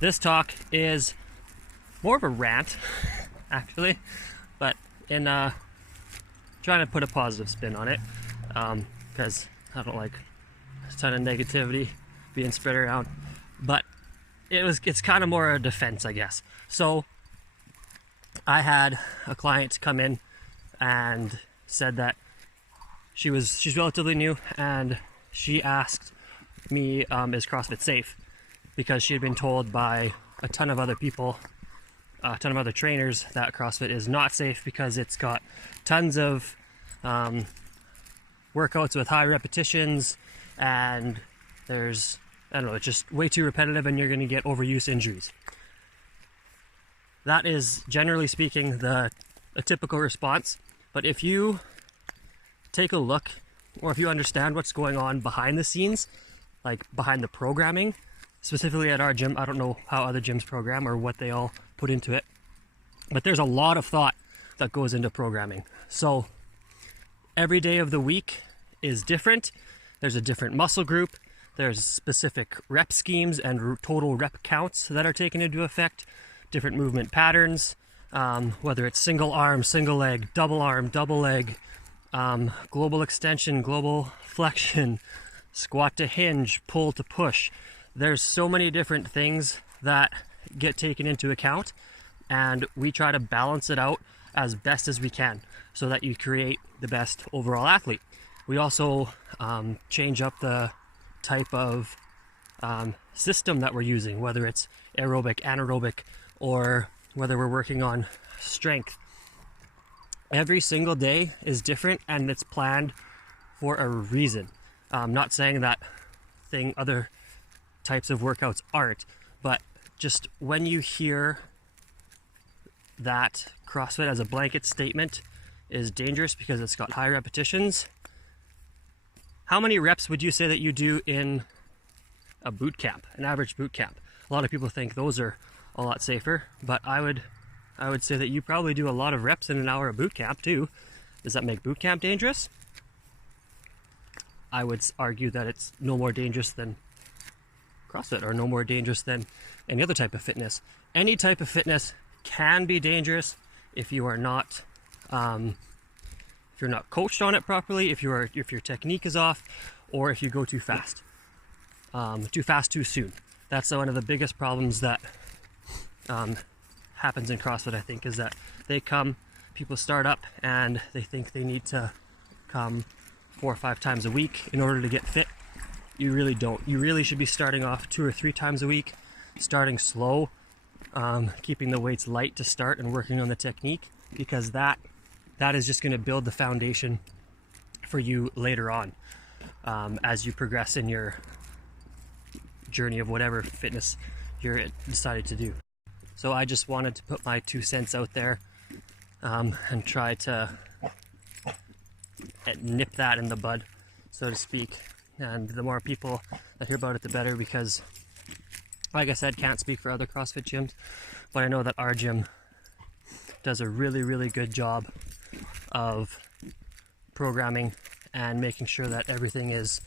This talk is more of a rant, actually, but in trying to put a positive spin on it, because I don't like a ton of negativity being spread around. But it's kind of more a defense, I guess. So I had a client come in and said that she's relatively new, and she asked me, is CrossFit safe? Because she had been told by a ton of other people, a ton of other trainers, that CrossFit is not safe because it's got tons of workouts with high repetitions, and there's, I don't know, it's just way too repetitive and you're going to get overuse injuries. That is, generally speaking, a typical response. But if you take a look, or if you understand what's going on behind the scenes, like behind the programming, specifically at our gym, I don't know how other gyms program or what they all put into it, but there's a lot of thought that goes into programming. So every day of the week is different. There's a different muscle group. There's specific rep schemes and total rep counts that are taken into effect. Different movement patterns, whether it's single arm, single leg, double arm, double leg, global extension, global flexion, squat to hinge, pull to push. There's so many different things that get taken into account, and we try to balance it out as best as we can so that you create the best overall athlete. We also change up the type of system that we're using, whether it's aerobic, anaerobic, or whether we're working on strength. Every single day is different, and it's planned for a reason. I'm not saying that other types of workouts aren't, but just when you hear that CrossFit as a blanket statement is dangerous because it's got high repetitions, how many reps would you say that you do in a boot camp, an average boot camp? A lot of people think those are a lot safer, but I would say that you probably do a lot of reps in an hour of boot camp too. Does that make boot camp dangerous? I would argue that it's no more dangerous than CrossFit, or no more dangerous than any other type of fitness. Any type of fitness can be dangerous if you are not coached on it properly, if your technique is off, or if you go too fast, too soon. That's one of the biggest problems that happens in CrossFit, I think, is that people start up and they think they need to come 4 or 5 times a week in order to get fit. You really don't. You really should be starting off 2 or 3 times a week, starting slow, keeping the weights light to start and working on the technique, because that is just going to build the foundation for you later on, as you progress in your journey of whatever fitness you're decided to do. So I just wanted to put my 2 cents out there, and try to nip that in the bud, so to speak. And the more people that hear about it, the better, because, like I said, can't speak for other CrossFit gyms, but I know that our gym does a really, really good job of programming and making sure that everything is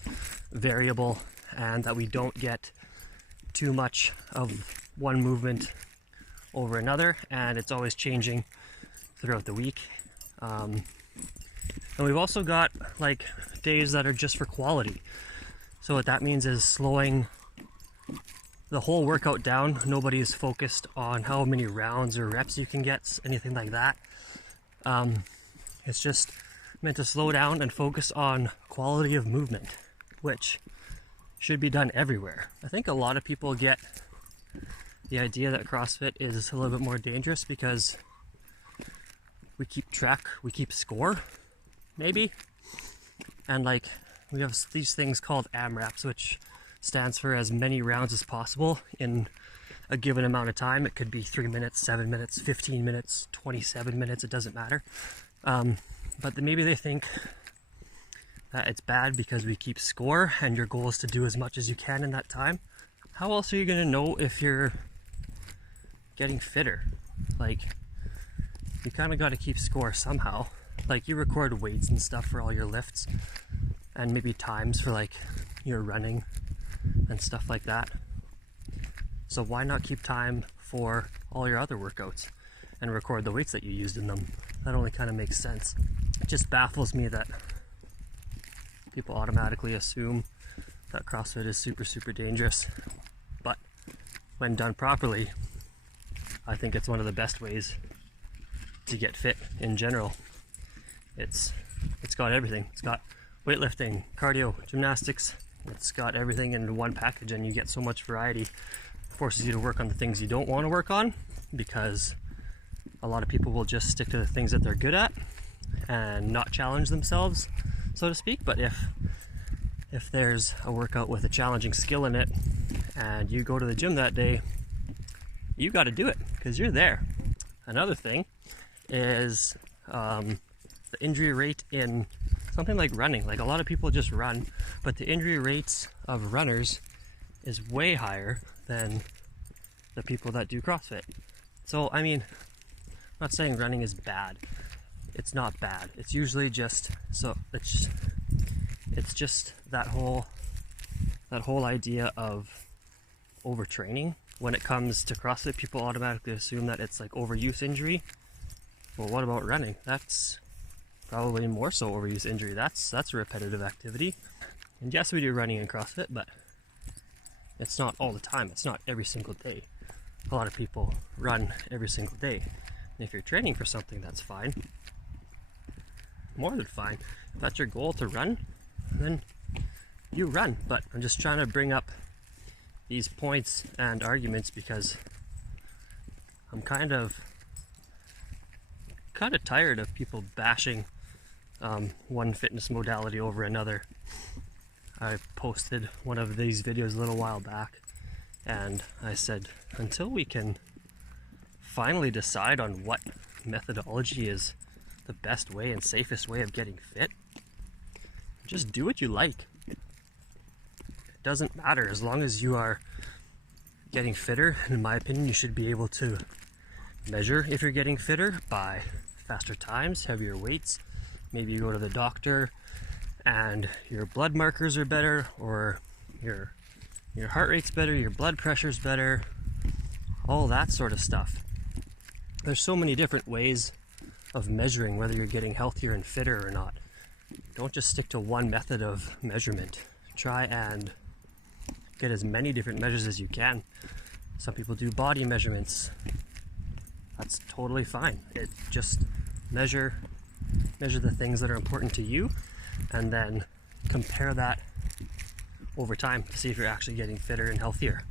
variable and that we don't get too much of one movement over another, and it's always changing throughout the week. And we've also got like days that are just for quality. So what that means is slowing the whole workout down. Nobody is focused on how many rounds or reps you can get, anything like that. It's just meant to slow down and focus on quality of movement, which should be done everywhere. I think a lot of people get the idea that CrossFit is a little bit more dangerous because we keep track, we keep score, maybe. And like, we have these things called AMRAPs, which stands for as many rounds as possible in a given amount of time. It could be 3 minutes, 7 minutes, 15 minutes, 27 minutes, it doesn't matter. But maybe they think that it's bad because we keep score and your goal is to do as much as you can in that time. How else are you going to know if you're getting fitter? Like, you kind of got to keep score somehow. Like, you record weights and stuff for all your lifts, and maybe times for like your running and stuff like that. So why not keep time for all your other workouts and record the weights that you used in them? That only kind of makes sense. It just baffles me that people automatically assume that CrossFit is super, super dangerous. But when done properly, I think it's one of the best ways to get fit in general. It's got everything. It's got weightlifting, cardio, gymnastics. It's got everything in one package, and you get so much variety. It forces you to work on the things you don't want to work on, because a lot of people will just stick to the things that they're good at and not challenge themselves, so to speak. But if there's a workout with a challenging skill in it and you go to the gym that day, you got to do it because you're there. Another thing is the injury rate in something like running. Like, a lot of people just run, but the injury rates of runners is way higher than the people that do CrossFit. So, I mean, I'm not saying running is bad. It's not bad. It's usually just, so it's just that whole idea of overtraining. When it comes to CrossFit, people automatically assume that it's like overuse injury. Well, what about running? That's probably more so overuse injury. That's a repetitive activity. And yes, we do running in CrossFit, but it's not all the time. It's not every single day. A lot of people run every single day. And if you're training for something, that's fine. More than fine. If that's your goal, to run, then you run. But I'm just trying to bring up these points and arguments because I'm kind of tired of people bashing one fitness modality over another. I posted one of these videos a little while back, and I said, until we can finally decide on what methodology is the best way and safest way of getting fit, just do what you like. It doesn't matter, as long as you are getting fitter. In my opinion, you should be able to measure if you're getting fitter by faster times, heavier weights. Maybe you go to the doctor and your blood markers are better, or your heart rate's better, your blood pressure's better, all that sort of stuff. There's so many different ways of measuring whether you're getting healthier and fitter or not. Don't just stick to one method of measurement. Try and get as many different measures as you can. Some people do body measurements. That's totally fine. It just measure the things that are important to you, and then compare that over time to see if you're actually getting fitter and healthier.